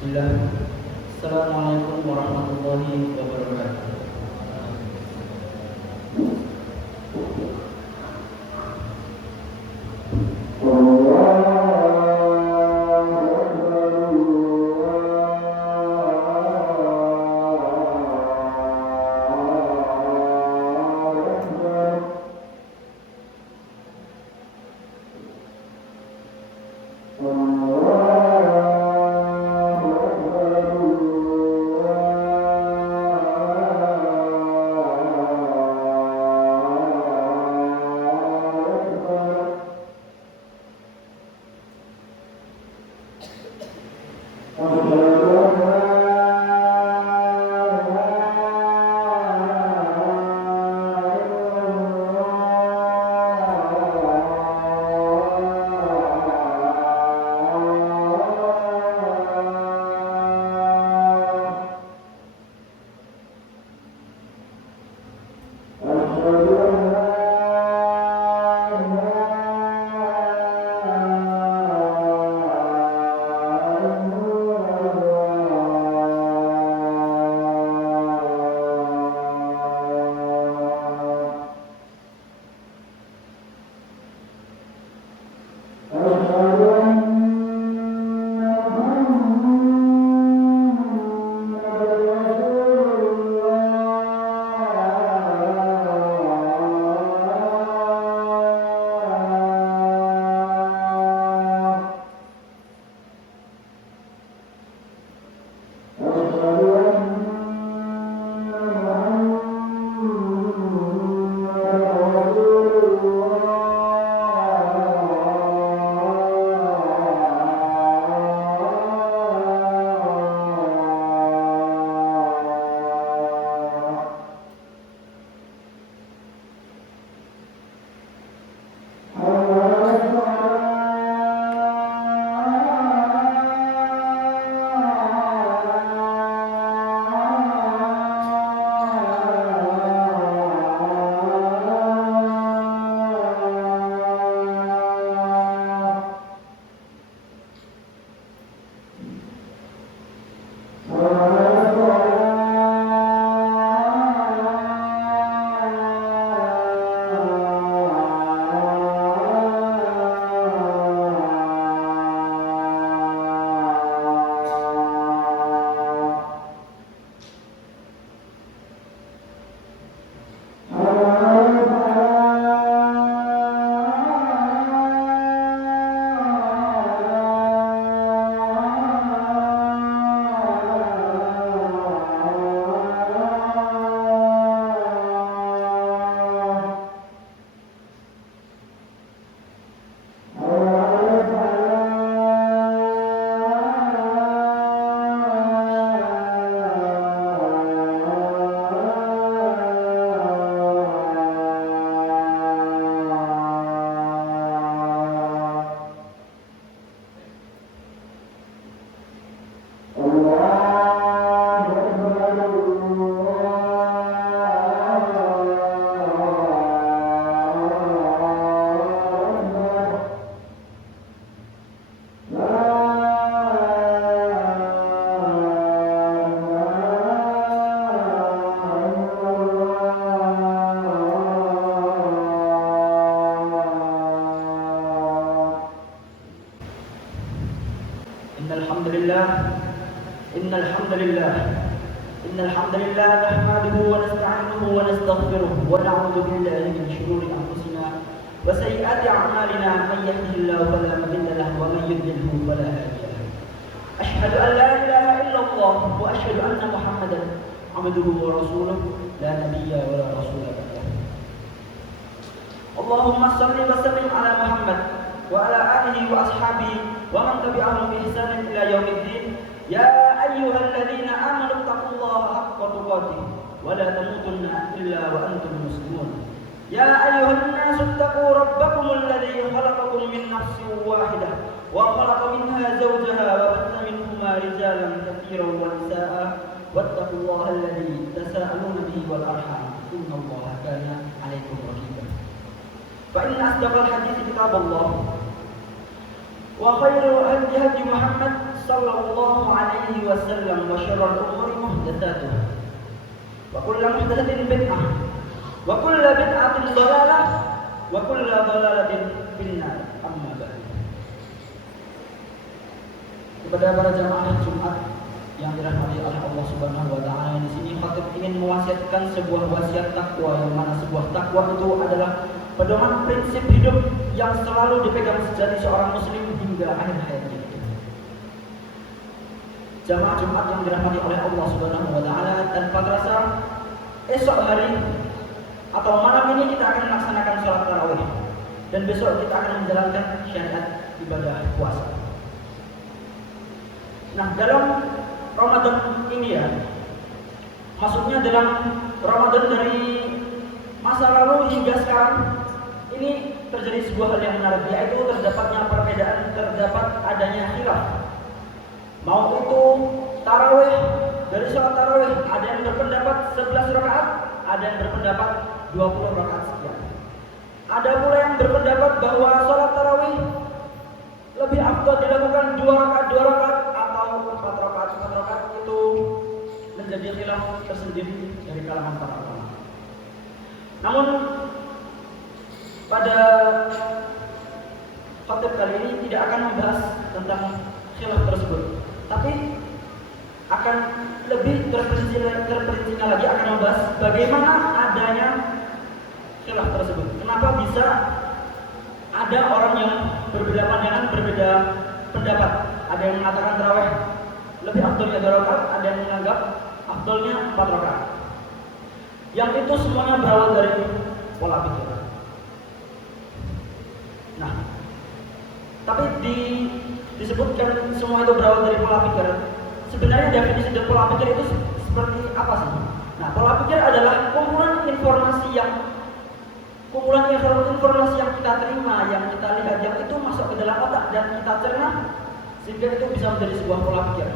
Bismillah. Assalamualaikum warahmatullahi wabarakatuh. إن الحمد لله نحمده ونستعينه ونستغفره ونعوذ بالله من شرور أنفسنا وسيئات أعمالنا من يهده الله فلا مضل له ومن يضلل فلا هادي له. أشهد أن لا إله إلا الله وأشهد أن محمدا عبده ورسوله لا نبي ولا رسول بعده. اللهم صل وسلم على محمد وعلى آله وأصحابه ومن تبعهم بإحسان إلى يوم الدين. يا أيها الذين آمنوا اتقوا الله حق تقاته ولا تموتن إلا وأنتم مسلمون. يا أيها الناس اتقوا ربكم الذي خلقكم من نفس واحدة وخلق منها زوجها وبث منهما رجالا كثيرا ونساء واتقوا الله الذي تساءلون به والأرحام إن الله كان عليكم رقيبا. فإن أصدق الحديث كتاب الله وخير الهدي هدي محمد صلى الله عليه وسلم وشر الأمور محدثاتها وكل محدثة بدعة وكل بدعة ضلالة وكل ضلالة في النار. Amma ba'd. Kepada para jamaah Jumat yang dirahmati oleh Allah Subhanahu wa taala, di sini khatib ingin mewasiatkan sebuah wasiat takwa, yang mana sebuah takwa itu adalah pedoman prinsip hidup yang selalu dipegang sejati seorang muslim hingga akhir hayatnya. Jamaah Jumat yang dirahmati oleh Allah Subhanahu wa taala, tanpa terasa esok hari atau malam ini kita akan melaksanakan sholat tarawih dan besok kita akan menjalankan syariat ibadah puasa. Nah, dalam Ramadan ini ya, maksudnya dalam Ramadan dari masa lalu hingga sekarang ini terjadi sebuah hal yang menarik, yaitu terdapatnya perbedaan, terdapat adanya khilaf. Mau itu tarawih, dari sholat tarawih ada yang berpendapat 11 rakaat, ada yang berpendapat 20 rakaat sekian. Ada pula yang berpendapat bahwa sholat tarawih lebih afdal dilakukan 2 rakaat atau 4 rakaat itu menjadi khilaf tersendiri dari kalangan para ulama. Namun pada khatib kali ini tidak akan membahas tentang khilaf tersebut, tapi akan lebih terperincinya lagi akan membahas bagaimana adanya khilaf tersebut. Kenapa bisa ada orang yang berbeda pandangan, berbeda pendapat? Ada yang mengatakan tarawih lebih afdalnya 2 rakaat, ada yang menganggap afdalnya 4 rakaat. Yang itu semuanya berawal dari pola pikir. Nah, tapi disebutkan semua itu berawal dari pola pikir. Sebenarnya definisi dari pola pikir itu seperti apa sih? Nah, pola pikir adalah kumpulan informasi yang kita terima, yang kita lihat, yang itu masuk ke dalam otak dan kita cerna sehingga itu bisa menjadi sebuah pola pikir.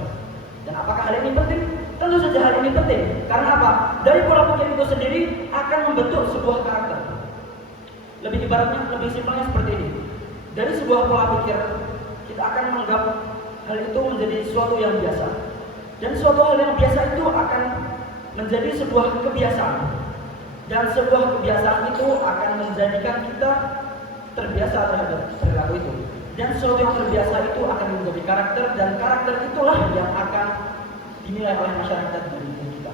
Dan apakah hal ini penting? Tentu saja hal ini penting. Karena apa? Dari pola pikir itu sendiri akan membentuk sebuah karakter. Lebih ibaratnya, lebih simpelnya seperti ini. Dari sebuah pola pikir kita akan menganggap hal itu menjadi sesuatu yang biasa. Dan suatu hal yang biasa itu akan menjadi sebuah kebiasaan. Dan sebuah kebiasaan itu akan menjadikan kita terbiasa terhadap perilaku itu. Dan sesuatu yang terbiasa itu akan menjadi karakter, dan karakter itulah yang akan dinilai oleh masyarakat dari kita.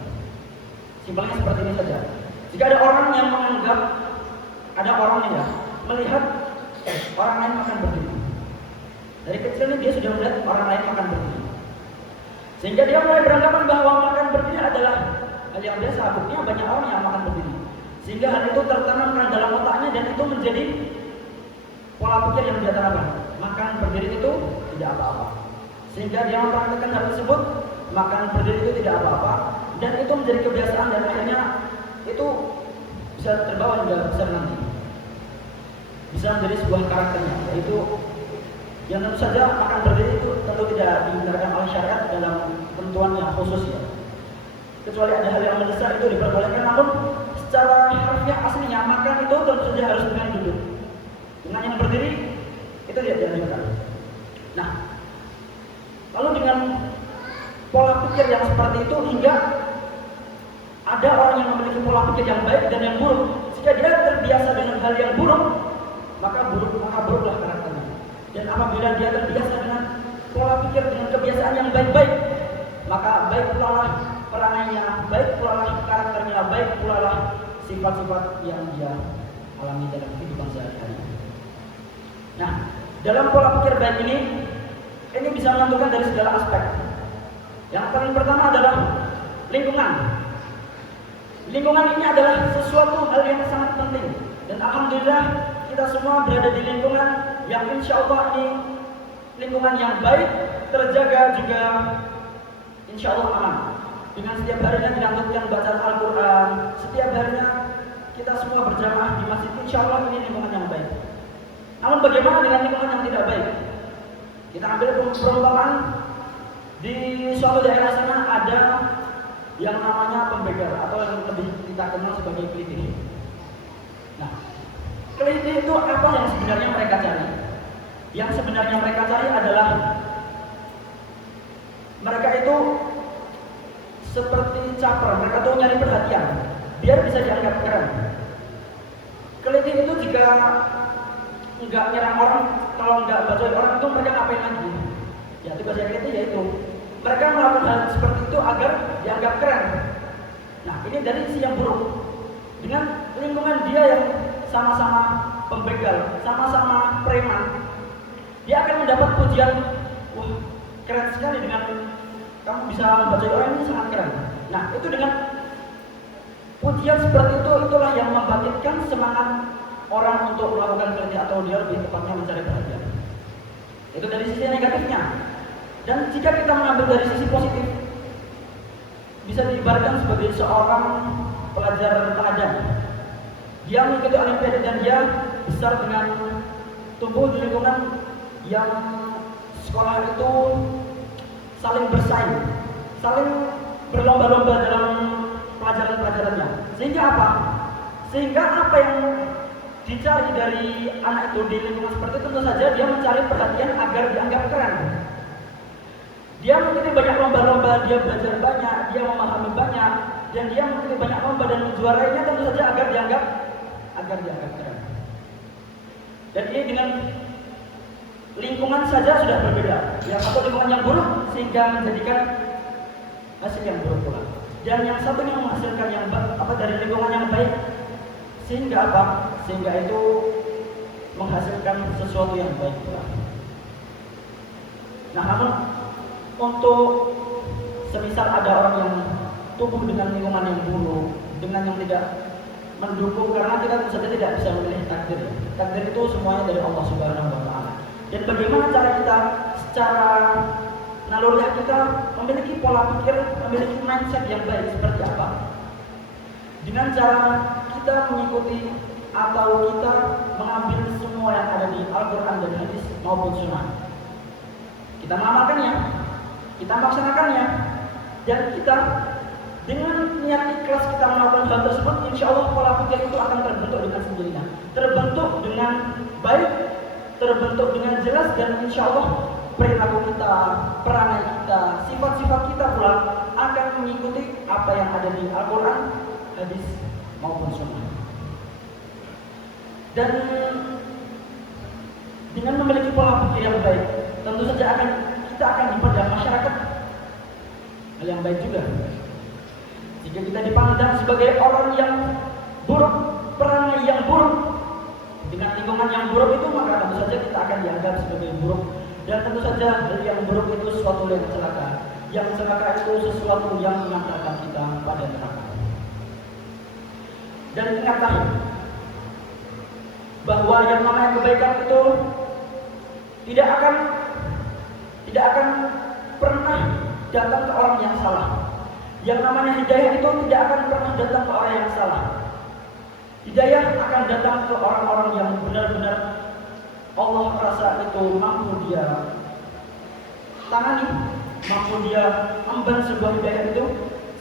Simpelnya seperti ini saja. Jika ada orang yang menganggap, ada orang yang melihat orang lain makan berdiri. Dari kecil ini dia sudah melihat orang lain makan berdiri, sehingga dia mulai beranggapan bahwa makan berdiri adalah hal yang biasa. Buktinya banyak orang yang makan berdiri, sehingga hal itu tertanamkan dalam otaknya dan itu menjadi pola pikir yang dia tanamkan. Makan berdiri itu tidak apa-apa, sehingga dia mempraktikkan hal tersebut. Makan berdiri itu tidak apa-apa, dan itu menjadi kebiasaan, dan akhirnya itu bisa terbawa hingga besar nanti, bisa menjadi sebuah karakternya, yaitu yang tentu saja makan berdiri itu tentu tidak dibenarkan oleh syariat dalam ketentuan yang khusus ya. Kecuali ada hal yang mendesak itu diperbolehkan, namun secara harfiah aslinya makan itu tentu saja harus dengan duduk. Dengan yang berdiri itu tidak dianjurkan. Nah, lalu dengan pola pikir yang seperti itu hingga ada orang yang memiliki pola pikir yang baik dan yang buruk. Jika dia terbiasa dengan hal yang buruk, maka buruklah karakternya. Dan apabila dia terbiasa dengan pola pikir, dengan kebiasaan yang baik-baik, maka baik pula lah perangainya, baik pula lah karakternya, baik pula lah sifat-sifat yang dia alami dalam kehidupan sehari-hari. Nah, dalam pola pikir baik ini bisa menentukan dari segala aspek. Yang paling pertama adalah lingkungan. Lingkungan ini adalah sesuatu hal yang sangat penting, dan alhamdulillah kita semua berada di lingkungan yang insya Allah ini lingkungan yang baik, terjaga juga insya Allah aman. Dengan setiap harinya dilanjutkan bacaan Al-Quran, setiap harinya kita semua berjamaah di masjid, insya Allah ini lingkungan yang baik. Namun bagaimana dengan lingkungan yang tidak baik? Kita ambil perumpamaan, di suatu daerah sana ada yang namanya pembegal atau yang lebih kita kenal sebagai kelitih. Nah, kelitih itu apa yang sebenarnya mereka cari? Yang sebenarnya mereka cari adalah mereka itu seperti caper, mereka tuh nyari perhatian biar bisa dianggap keren. Keliti itu jika nggak nyerang orang, kalau nggak bacoin orang itu mereka ngapain lagi? Ya tugasnya keliti yaitu mereka melakukan hal seperti itu agar dianggap keren. Nah ini dari sisi yang buruk. Dengan lingkungan dia yang sama-sama pembegal, sama-sama preman, dia akan mendapat pujian, wah keren sekali dengan kamu bisa membaca orang ini sangat keren. Nah itu dengan pujian seperti itu, itulah yang membangkitkan semangat orang untuk melakukan kerja atau dia lebih tepatnya mencari perhatian. Itu dari sisi negatifnya. Dan jika kita mengambil dari sisi positif, bisa diibaratkan sebagai seorang pelajar teladan. Dia mengikuti olimpiade dan dia besar dengan tumbuh di lingkungan yang sekolah itu saling bersaing, saling berlomba-lomba dalam pelajaran-pelajarannya. Sehingga apa? Sehingga apa yang dicari dari anak itu di lingkungan seperti itu, tentu saja dia mencari perhatian agar dianggap keren. Dia mengikuti banyak lomba-lomba, dia belajar banyak, dia memahami banyak, dan dia mengikuti banyak lomba dan menjuarainya tentu saja agar dianggap keren. Dan ini dengan lingkungan saja sudah berbeda. Yang satu lingkungan yang buruk sehingga menjadikan hasil yang buruk pula. Dan yang satu yang menghasilkan yang dari lingkungan yang baik sehingga apa? Sehingga itu menghasilkan sesuatu yang baik pula. Nah, namun untuk semisal ada orang yang tumbuh dengan lingkungan yang buruk, dengan yang tidak mendukung, karena kita tentu saja tidak bisa memilih takdir. Takdir itu semuanya dari Allah Subhanahu wa Ta'ala. Dan bagaimana cara kita secara naluriah kita memiliki pola pikir, memiliki mindset yang baik seperti apa? Dengan cara kita mengikuti atau kita mengambil semua yang ada di Al-Quran dan Hadis maupun Sunnah. Kita mengamalkannya, kita melaksanakannya, dan kita dengan niat ikhlas kita melakukan hal tersebut, insya Allah pola pikir itu akan terbentuk dengan sendirinya, terbentuk dengan baik, terbentuk dengan jelas, dan insya Allah perilaku kita, perangai kita, sifat-sifat kita pula akan mengikuti apa yang ada di Al-Quran, Hadis maupun Sunnah. Dan dengan memiliki pola pikir yang baik, tentu saja kita akan dipandang masyarakat hal yang baik juga. Jika kita dipandang sebagai orang yang buruk, perangai yang buruk, dengan lingkungan yang buruk itu, maka tentu saja kita akan dianggap sebagai buruk. Dan tentu saja hal yang buruk itu sesuatu yang celaka. Yang celaka itu sesuatu yang mengantarkan kita pada neraka. Dan ingatlah bahwa yang namanya kebaikan itu tidak akan pernah datang ke orang yang salah. Yang namanya hidayah itu tidak akan pernah datang ke orang yang salah. Hidayah akan datang ke orang-orang yang benar-benar Allah rasa itu mampu dia tangani, mampu dia emban sebuah hidayah itu,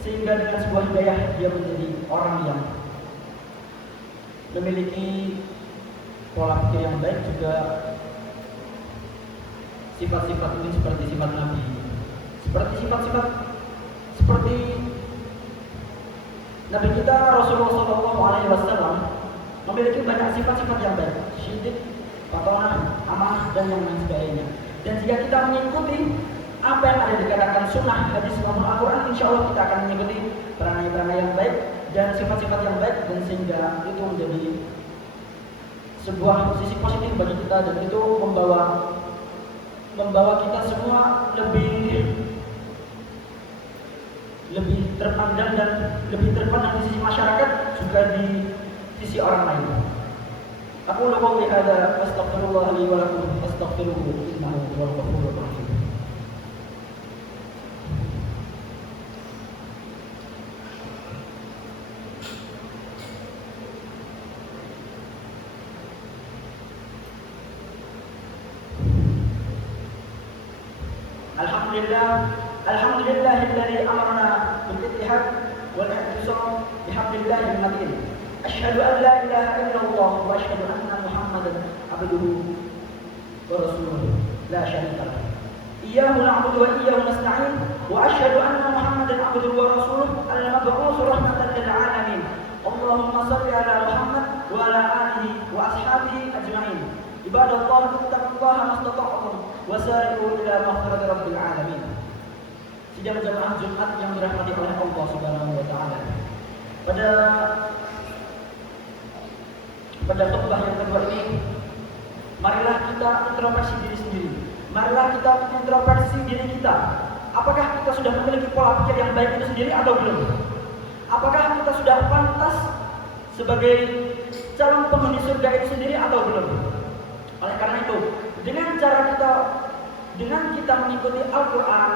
sehingga dengan sebuah hidayah dia menjadi orang yang memiliki pola pikir yang baik, juga sifat-sifat ini seperti sifat Nabi, seperti Nabi kita Rasulullah SAW memiliki banyak sifat-sifat yang baik, syidik, patonah, amanah, dan yang lain sebagainya. Dan jika kita mengikuti apa yang ada dikatakan sunnah, hadis maupun Al-Quran, insya Allah kita akan mengikuti perangai-perangai yang baik dan sifat-sifat yang baik, dan sehingga itu menjadi sebuah sisi positif bagi kita, dan itu membawa kita semua lebih terpandang dan lebih terpandang di sisi masyarakat, juga di sisi orang lain. Aku lakukan hada, astaghfirullah li wa lakum, astaghfiruhu innahu huwal ghafurur rahim. Alhamdulillahilladzi amarna bil ittihad wal i'tisam bihablillahil matin. Asyhadu an la ilaha illallah wa asyhadu anna Muhammadan abduhu ورسوله لا شريك له إياه نعبد وإياه نستعين وأشهد أن محمدا عبده ورسوله المبعوث رحمة للعالمين اللهم صل على محمد وعلى آله وأصحابه أجمعين عباد الله اتقوا الله ما استطعتم وسارعوا إلى مغفرة رب العالمين. Sidang jamaah Jumat yang dirahmati oleh Allah Subhanahu wa taala. Pada khutbah yang kedua ini, marilah kita introspeksi diri sendiri. Marilah kita introspeksi diri kita. Apakah kita sudah memiliki pola pikir yang baik itu sendiri atau belum? Apakah kita sudah pantas sebagai calon penghuni surga itu sendiri atau belum? Oleh karena itu, dengan kita mengikuti Al-Quran,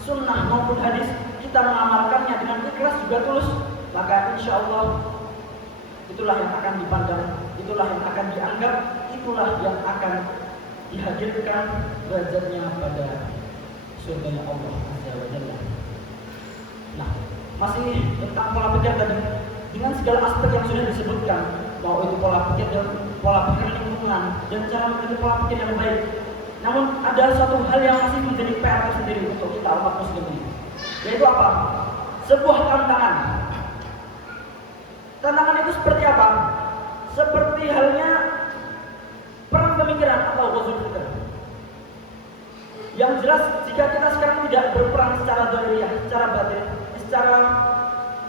Sunnah maupun hadis, kita mengamalkannya dengan ikhlas juga tulus, maka insya Allah itulah yang akan dipandang, itulah yang akan dianggap, itulah yang akan dihadirkan derajatnya pada surganya Allah Azza wa Jalla. Nah, masih tentang pola pikir tadi, dengan segala aspek yang sudah disebutkan, mau itu pola pikir lingkungan dan cara memiliki pola pikir yang baik. Namun ada satu hal yang masih menjadi PR tersendiri untuk kita umat muslim ini, yaitu apa? Sebuah tantangan. Tantangan itu seperti apa? Seperti halnya perang pemikiran atau ghazwul fikr. Yang jelas jika kita sekarang tidak berperang secara zahiriyah, secara batin,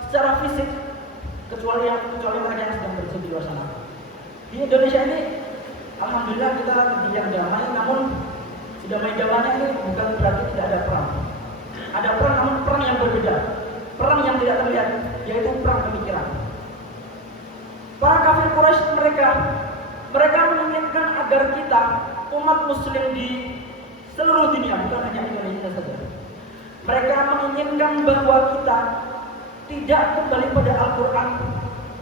secara fisik, kecuali mereka yang sedang berada di luar sana. Di Indonesia ini, alhamdulillah kita negeri yang damai, namun damai-damainya ini bukan berarti tidak ada perang. Ada perang, namun perang yang berbeda, perang yang tidak terlihat, yaitu perang pemikiran. Para kafir Quraisy mereka menginginkan agar kita umat muslim di seluruh dunia, bukan hanya Indonesia saja. Mereka menginginkan bahwa kita tidak kembali pada Al-Quran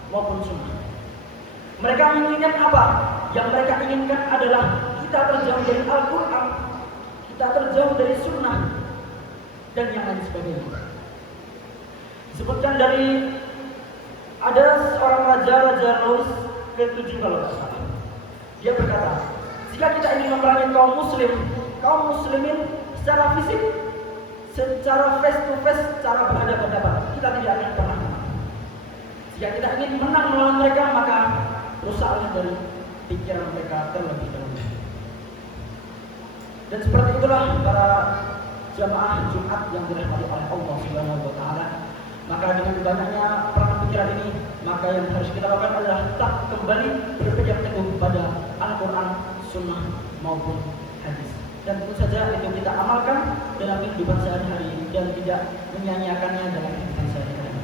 maupun Sunnah. Mereka menginginkan apa? Yang mereka inginkan adalah kita terjauh dari Al-Quran, kita terjauh dari Sunnah, dan yang lain sebagainya. Disebutkan dari ada seorang raja Louis ke-7 kalau tidak salah. Dia berkata, jika kita ingin memerangi kaum muslimin secara fisik, secara face to face, secara berhadapan-hadapan, kita tidak akan pernah menang. Jika kita ingin menang melawan mereka, maka rusaklah dari pikiran mereka terlebih dahulu. Dan seperti itulah para jamaah Jumat yang dirahmati oleh Allah Subhanahu wa taala. Maka dengan banyaknya perang pikiran ini, maka yang harus kita lakukan adalah tetap kembali berpegang teguh pada Al-Quran, Sunnah maupun hadis. Dan tentu saja itu kita amalkan dalam kehidupan sehari-hari dan tidak menyanyiakannya dalam kehidupan sehari-hari.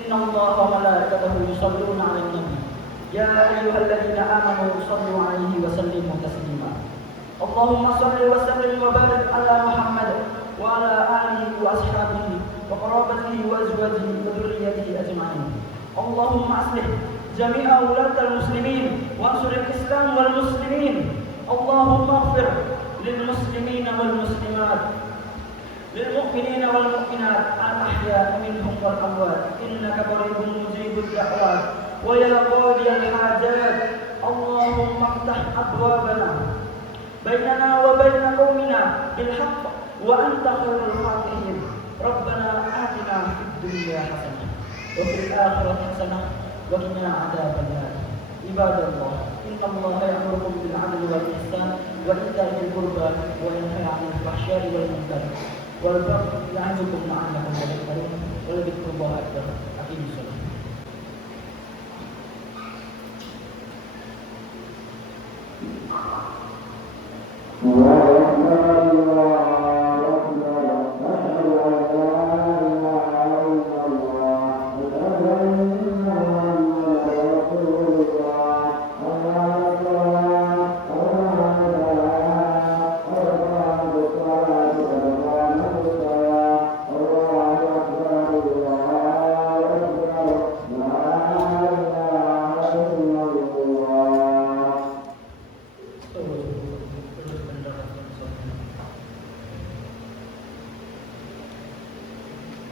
Inna Allah wa malaikatahu yusalluna 'alan nabi. Ya ayyuhalladzina amanu shallu 'alaihi wa sallimu taslima. Allahumma shalli wa sallim wa barik ala Muhammad wa ala alihi wa ashabihi wa qarabatihi wa azwajihi wa dzurriyyatihi ajma'in. Allahumma aslih jami'a wulatal muslimin wa ansur al-islam wal muslimin. Allahumma ighfir lil muslimina wal muslimat, lil mu'minina wal mu'minat, al-ahya'i minhum wal amwat, innaka qaribun mujibud da'wat wa ya qadiyal hajat. Allahumma iftah abwabana bainana wa baina qaumina bil haqq wa anta khairul fatihin. Rabbana atina fid dunya hasanah wa fil akhirati hasanah wa qina adzabannar. Ibadallah, innallaha ya'murukum bil 'adli wal ihsan wa ita'i dzil qurba wa yanha 'anil fahsya'i wal munkar wal baghi ya'idukum la'allakum tadhakkarun. Wa la dzikrullahi akbar. Aqimus shalah.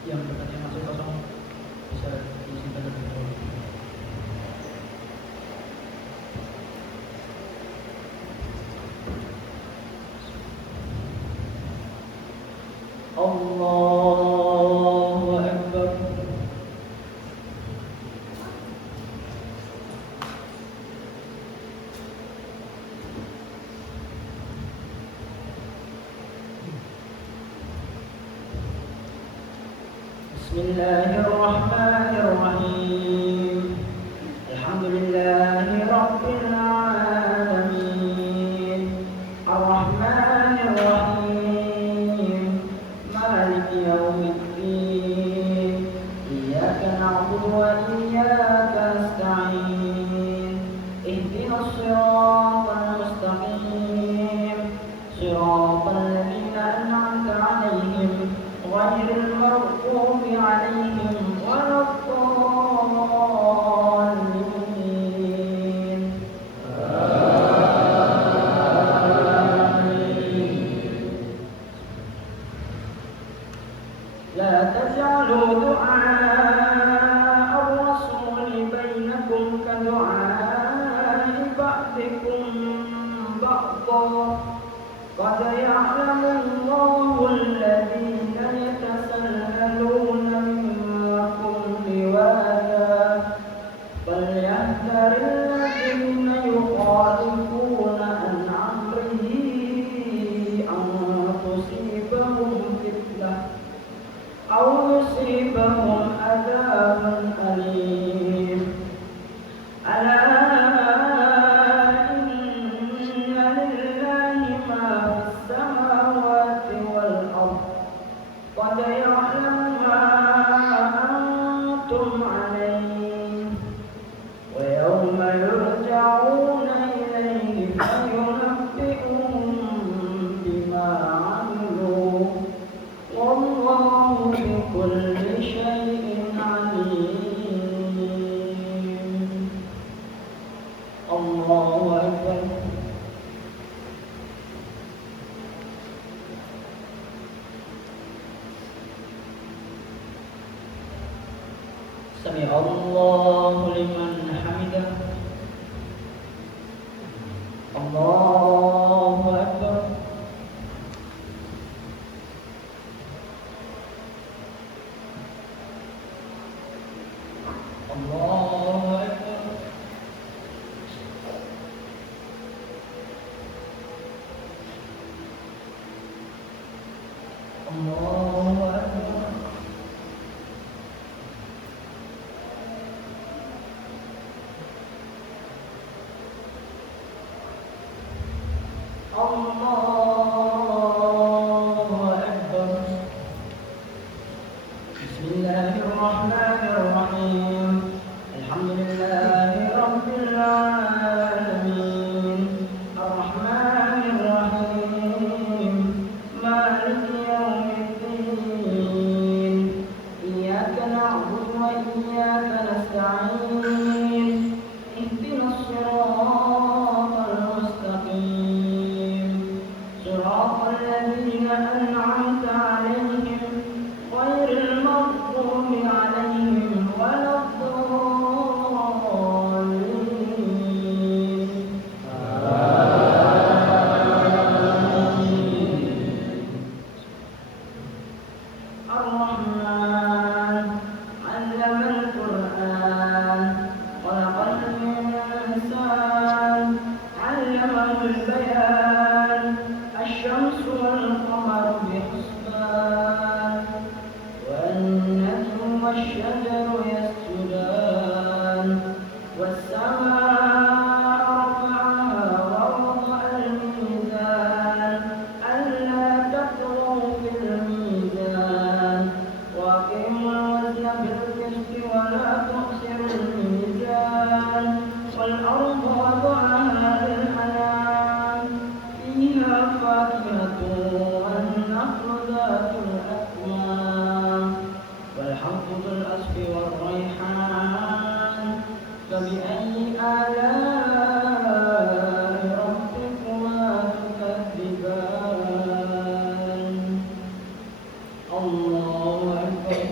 Yang berkatnya masuk kosong bisa disimpan lebih dahulu. Bismillahirrahmanirrahim. Alhamdulillahirabbil alamin. Arrahmanirrahim. Maliki yaumiddin. Iyyaka na'budu wa iyyaka nasta'in. Ihdinas siratal mustaqim. Siratal ladzina an'amta 'alaihim ghairil maghdubi 'alaihim waladdallin. La taj'alu du'a ar-rasul bainakum ka du'a'i ba'dikum ba'dha. قد يعلم الله الذين يتسللون منكم لواذا فليحذر الذين يخالفون عن أمره أن تصيبهم فتنة أو يصيبهم عذاب أليم. ألا قد يعلم ما أنتم عليه ويوم يرجعون إليه فينبئهم بما عملوا والله بكل شيء عليم. الله أكبر. سمع الله لمن حمده. الله أكبر. الله أكبر. الله أكبر. الله أكبر. بسم الله الرحمن الرحيم. الحمد لله رب العالمين. الرحمن الرحيم. مالك يوم الدين. إياك نعبد وإياك نستعين. اهدنا الصراط المستقيم. صراط الذين أنعمت عليهم غير المغضوب عليهم ولا الضالين. الرحمن علم القرآن خلق الإنسان علمه البيان. الشمس والقمر بحسبان والنجم والشجر يسجدان والسماء رفعها ووضع الميزان ألا تطغوا في الميزان وأقيموا الوزن بالقسط ولا تخسروا الميزان والأرض وضعها للأنام فيها فاكهة والنخل ذات الأكمام والحب ذو الأصف والريحان. فبأي آلاء ربكما تكذبان. الله أكبر.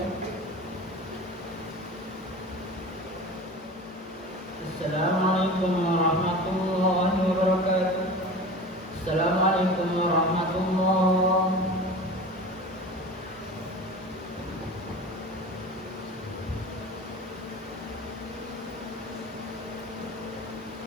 السلام عليكم ورحمة الله وبركاته. السلام عليكم ورحمة الله